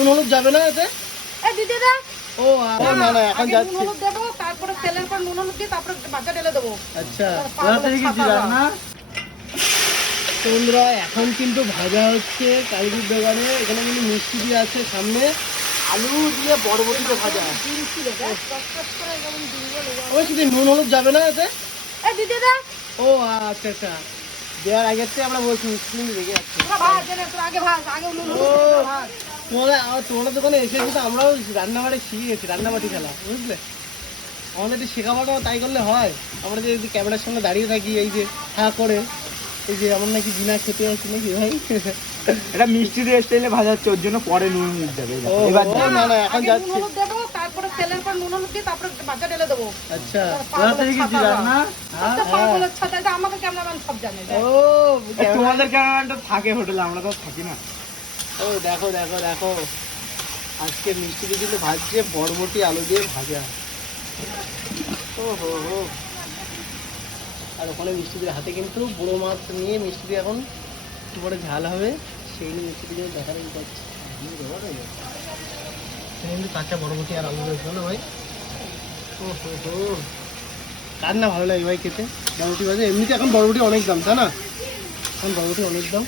নুন হলুদ যাবে না এতে? দিদি দা ও ও, না না এখন আগে নুন হলুদ দেবো তারপরে তেলের পর নুন হলুদ দিয়ে তারপরে ভাজা ঢেলে দেবো। আচ্ছা রাতে কি রান্না? তো এখন কিন্তু ভাজা হচ্ছে কালীপুর দোকানে এখানে কিন্তু মিষ্টি দিয়ে আছে সামনে। আলু দিয়ে বরবটিতে ভাজা। দেখ ওই শুধু নুন হলুদ যাবে না এতে? দিদি দা ও আচ্ছা আচ্ছা। দেওয়ার আগের থেকে আমরা বলছি মিষ্টি রেগে যাচ্ছে আগে ভাজ আগে নুন হলুদ ভাজ। তোমাদের তোমাদের দোকানে এসে আমরাও রান্নাবাড়ি শিখে গেছি রান্নাবাটি খেলা বুঝলে? আমাদের একটু শেখাবাটা তাই করলে হয়। আমরা যে ক্যামেরার সামনে দাঁড়িয়ে থাকি এই যে হ্যাঁ করে এই যে আমার নাকি বিনা খেতে আছি নাকি ভাই? এটা মিষ্টি দিয়ে স্টাইলে ভাজা হচ্ছে ওর জন্য পরে নুন হলুদ এবার না না এখন যাচ্ছে। তারপরে তেলের পর নুন হলুদ দিয়ে তারপরে ভাজা ঢেলে দেবো। আচ্ছা। হ্যাঁ, আচ্ছা, হ্যাঁ। পাগলের আমাকে ক্যামেরাম্যান সব জানে। ও তোমাদের ক্যামেরাম্যানটা থাকে হোটেলে আমরা তো থাকি না। ও দেখো দেখো দেখো। আজকে মিষ্টি কিন্তু ভাজছে, বরবটি, আলু দিয়ে ভাজা। ও হো হো আর ওখানে মিষ্টি দিয়ে, হাতে কিন্তু বুড়ো মাছ নিয়ে মিষ্টি দিয়ে এখন একটু পরে ঝাল হবে, সেই নিয়ে মিষ্টি দিয়ে দেখারই করছে কিন্তু কাঁচা বরবটি আর আলু রয়েছে না ভাই? ও হো হো কার না ভালো লাগে ভাই খেতে? বরবটি ভাজা, এমনিতে এখন বরবটি অনেক দাম, তাই না? এখন বরবটি অনেক দাম।